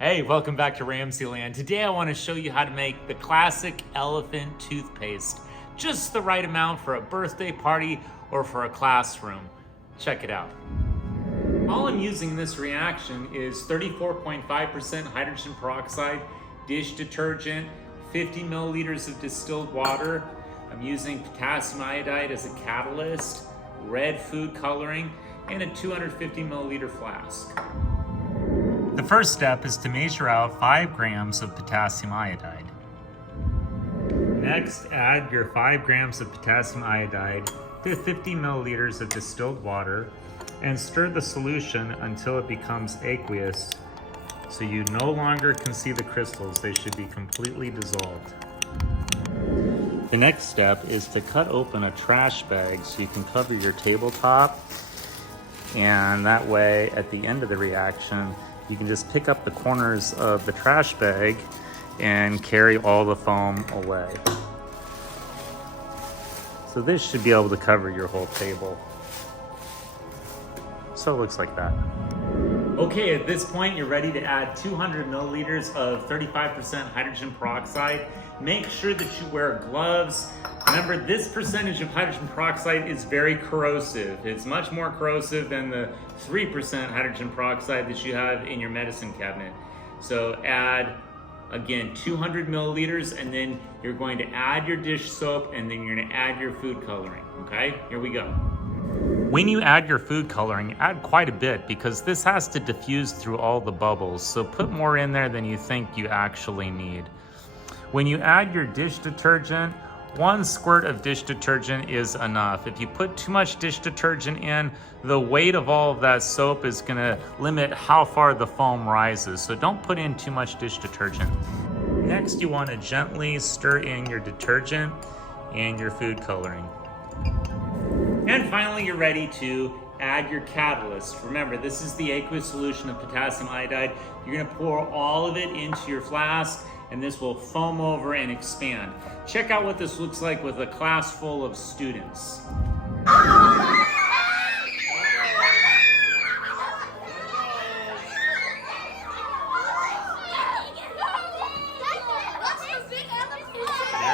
Hey, welcome back to RamZland. Today I want to show you how to make the classic elephant toothpaste. Just the right amount for a birthday party or for a classroom. Check it out. All I'm using in this reaction is 34.5% hydrogen peroxide, dish detergent, 50 milliliters of distilled water. I'm using potassium iodide as a catalyst, red food coloring, and a 250 milliliter flask. The first step is to measure out 5 grams of potassium iodide. Next, add your 5 grams of potassium iodide to 50 milliliters of distilled water and stir the solution until it becomes aqueous, so you no longer can see the crystals. They should be completely dissolved. The next step is to cut open a trash bag so you can cover your tabletop, and that way at the end of the reaction you can just pick up the corners of the trash bag and carry all the foam away. So this should be able to cover your whole table. So it looks like that. Okay, at this point you're ready to add 200 milliliters of 35% hydrogen peroxide. Make sure that you wear gloves. Remember, this percentage of hydrogen peroxide is very corrosive. It's much more corrosive than the 3% hydrogen peroxide that you have in your medicine cabinet. So add, again, 200 milliliters, and then you're going to add your dish soap, and then you're gonna add your food coloring, okay? Here we go. When you add your food coloring, add quite a bit because this has to diffuse through all the bubbles, so put more in there than you think you actually need. When you add your dish detergent, 1 squirt of dish detergent is enough. If you put too much dish detergent in, the weight of all of that soap is gonna limit how far the foam rises, so don't put in too much dish detergent. Next, you wanna gently stir in your detergent and your food coloring. And finally, you're ready to add your catalyst. Remember, this is the aqueous solution of potassium iodide. You're gonna pour all of it into your flask, and this will foam over and expand. Check out what this looks like with a class full of students. There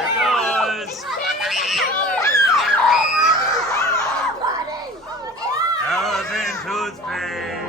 it goes. Elephant toothpaste.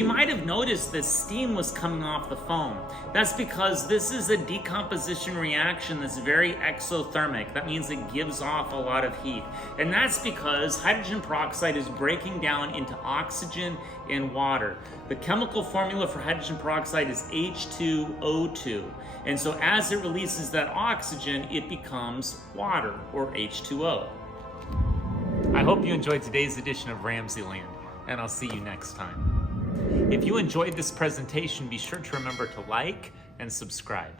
you might have noticed that steam was coming off the foam. That's because this is a decomposition reaction that's very exothermic. That means it gives off a lot of heat. And that's because hydrogen peroxide is breaking down into oxygen and water. The chemical formula for hydrogen peroxide is H2O2. And so as it releases that oxygen, it becomes water, or H2O. I hope you enjoyed today's edition of RamZland, and I'll see you next time. If you enjoyed this presentation, be sure to remember to like and subscribe.